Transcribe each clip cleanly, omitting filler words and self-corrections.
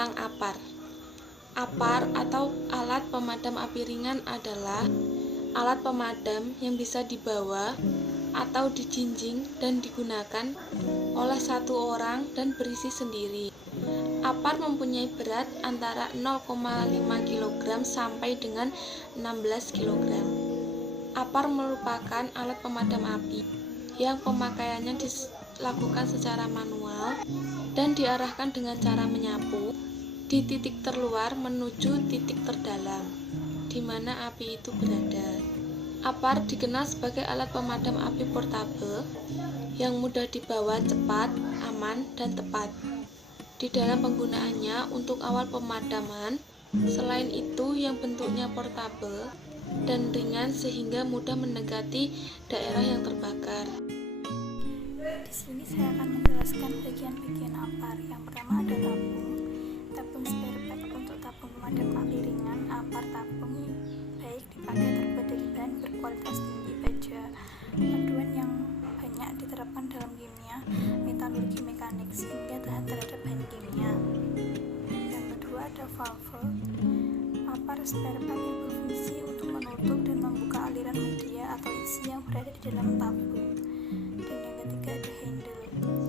tentang APAR. APAR atau alat pemadam api ringan adalah alat pemadam yang bisa dibawa atau dijinjing dan digunakan oleh satu orang dan berisi sendiri. APAR mempunyai berat antara 0,5 kg sampai dengan 16 kg. APAR merupakan alat pemadam api yang pemakaiannya dilakukan secara manual dan diarahkan dengan cara menyapu di titik terluar menuju titik terdalam di mana api itu berada. APAR dikenal sebagai alat pemadam api portabel yang mudah dibawa, cepat, aman, dan tepat di dalam penggunaannya untuk awal pemadaman. Selain itu, yang bentuknya portabel dan ringan sehingga mudah mendekati daerah yang terbakar. Di sini saya akan menjelaskan bagian-bagian APAR. Yang pertama ada tabung spare part untuk tabung pemadam api ringan. APAR tabung baik dipakai terbuat dari bahan berkualitas tinggi baja aduan yang banyak diterapkan dalam kimia, metalurgi, mekanik sehingga tahan terhadap bahan kimia. Yang kedua ada valve. APAR spare part yang berfungsi untuk menutup dan membuka aliran media atau isi yang berada di dalam tabung. Dan yang ketiga ada handle.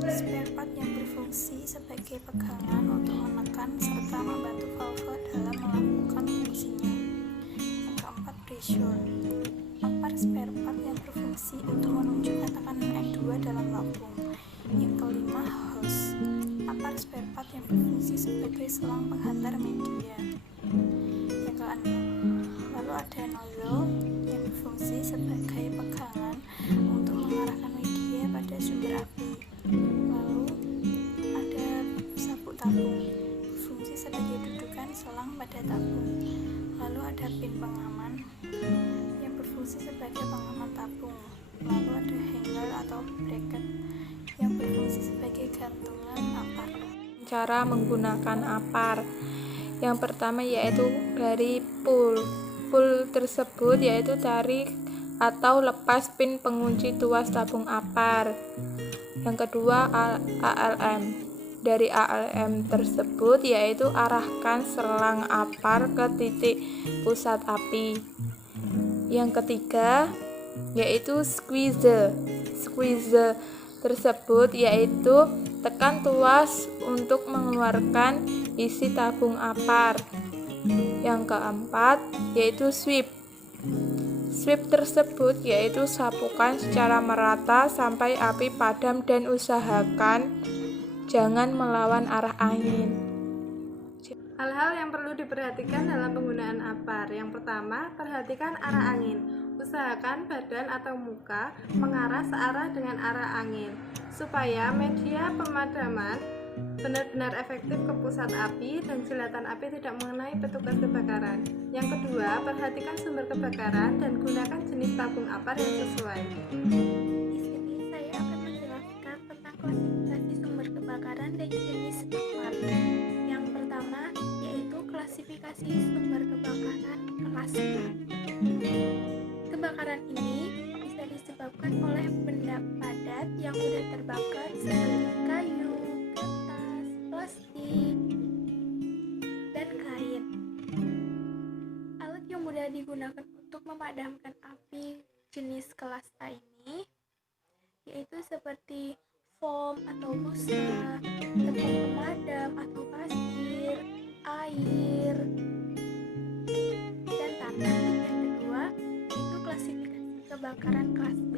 Spare part yang berfungsi sebagai pegangan untuk menekan serta membantu valve dalam melakukan fungsinya. Yang keempat pressure. APAR spare part yang berfungsi untuk menunjukkan tekanan F2 dalam lambung. Yang kelima hose. APAR spare part yang berfungsi sebagai selang penghantar media. Yang keenam, lalu ada nozzle yang berfungsi sebagai pegangan untuk mengarahkan media pada sumber api. Lalu ada sabuk tabung berfungsi sebagai dudukan selang pada tabung. Lalu ada pin pengaman yang berfungsi sebagai pengaman tabung. Lalu ada hanger atau bracket yang berfungsi sebagai gantungan APAR. Cara menggunakan APAR yang pertama yaitu dari pull tersebut yaitu tarik atau lepas pin pengunci tuas tabung APAR. Yang kedua ALM. Dari ALM tersebut yaitu arahkan selang APAR ke titik pusat api. Yang ketiga yaitu squeeze tersebut yaitu tekan tuas untuk mengeluarkan isi tabung APAR. Yang keempat yaitu sweep tersebut yaitu sapukan secara merata sampai api padam dan usahakan jangan melawan arah angin. Hal-hal yang perlu diperhatikan dalam penggunaan APAR. Yang pertama, perhatikan arah angin. Usahakan badan atau muka mengarah searah dengan arah angin supaya media pemadaman benar-benar efektif ke pusat api dan jilatan api tidak mengenai petugas kebakaran. Yang kedua, perhatikan sumber kebakaran dan gunakan jenis tabung APAR yang sesuai. Di sini saya akan menjelaskan tentang klasifikasi sumber kebakaran dan jenis APAR. Yang pertama yaitu klasifikasi sumber kebakaran kelas A. Kebakaran ini bisa disebabkan oleh benda padat yang mudah terbakar seperti kayu, kertas, plastik, dan kain. Alat yang mudah digunakan untuk memadamkan api jenis kelas A ini yaitu seperti foam atau busa, tepung pemadam atau pasir, air, dan tanah. Yang kedua itu klasifikasi kebakaran kelas B.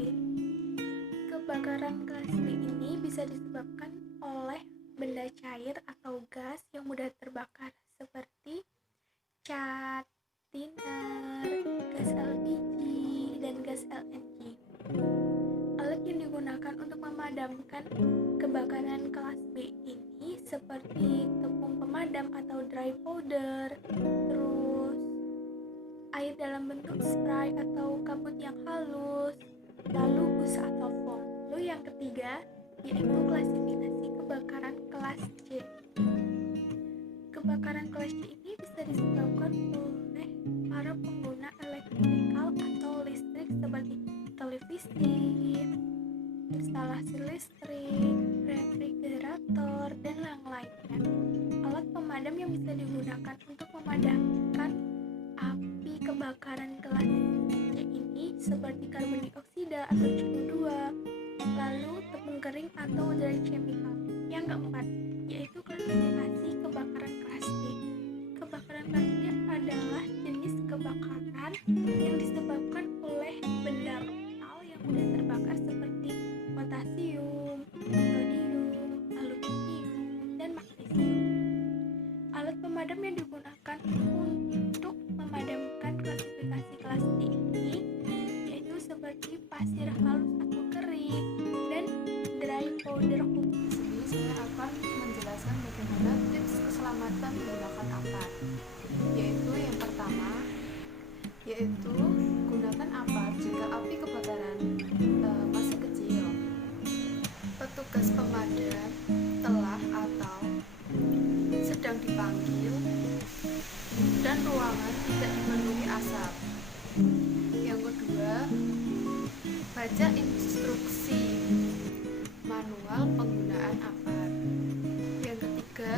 Kebakaran kelas B ini bisa disebabkan oleh benda cair atau gas yang mudah terbakar seperti cat, thinner, gas LPG, dan gas LNG. Alat yang digunakan untuk memadamkan kebakaran kelas B ini seperti tepung pemadam atau dry powder, terus air dalam bentuk spray atau kabut yang halus, lalu busa atau foam. Lalu yang ketiga yaitu klasifikasi kebakaran kelas C. Kebakaran kelas C ini bisa disebabkan oleh para pengguna elektrikal atau listrik seperti televisi, instalasi listrik, refrigerator, dan yang lainnya. Alat pemadam yang gula atau cukup 2. Lalu tepung kering atau dry chemical. Yang keempat, yaitu klasifikasi kebakaran plastik. Kebakaran plastik adalah jenis kebakaran yang disebabkan oleh benda metal yang mudah terbakar seperti potasium, sodium, aluminium, dan magnesium. Alat pemadam yang digunakan untuk memadamkan klasifikasi plastik ini yaitu seperti pasir halus atau kering dan dry powder. Di sini saya akan menjelaskan bagaimana tips keselamatan menggunakan apar. Yaitu yang pertama, yaitu gunakan apar jika api kebakaran masih kecil. Petugas pemadam telah atau sedang dipanggil dan ruangan tidak dipenuhi asap. Yang kedua, baca instruksi manual penggunaan apar. Yang ketiga,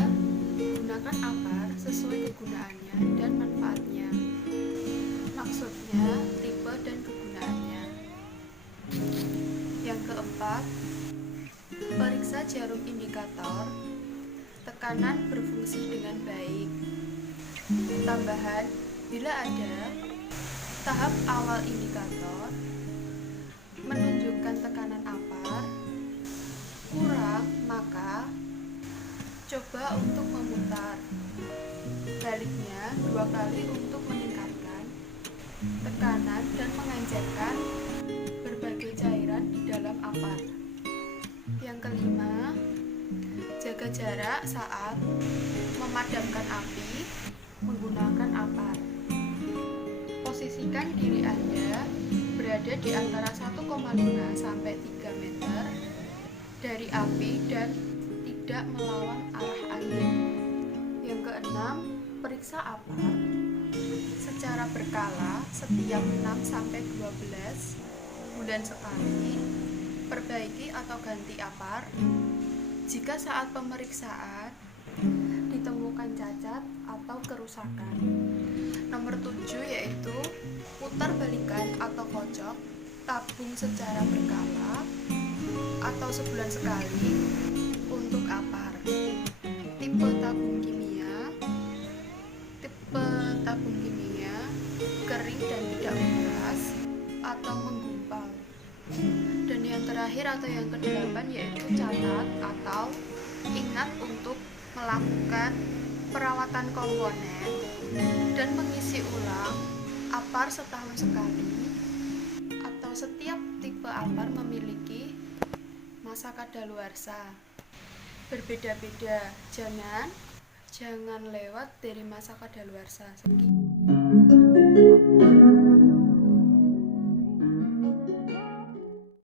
gunakan apar sesuai kegunaannya dan manfaatnya. Maksudnya, tipe dan kegunaannya. Yang keempat, periksa jarum indikator tekanan berfungsi dengan baik. Tambahan, bila ada tahap awal indikator menunjukkan tekanan apar kurang, maka coba untuk memutar. Baliknya 2 kali untuk meningkatkan tekanan dan mengencerkan berbagai cairan di dalam apar. Yang kelima, jaga jarak saat memadamkan api menggunakan apar. Posisikan diri Anda berada di antara 1,5 sampai 3 meter dari api dan tidak melawan arah angin. Yang keenam, periksa apar secara berkala setiap 6 sampai 12 bulan sekali. Perbaiki atau ganti apar jika saat pemeriksaan ditemukan cacat atau kerusakan. Nomor 7 yaitu putar balikan atau kocok tabung secara berkala atau sebulan sekali untuk apar. Tipe tabung kimia kering dan tidak mengeras atau menggumpal. Dan yang terakhir atau yang ke-8 yaitu catat atau ingat untuk melakukan perawatan komponen dan mengisi ulang apar setahun sekali, atau setiap tipe apar memiliki masa kadaluarsa berbeda-beda. Jangan lewat dari masa kadaluarsa.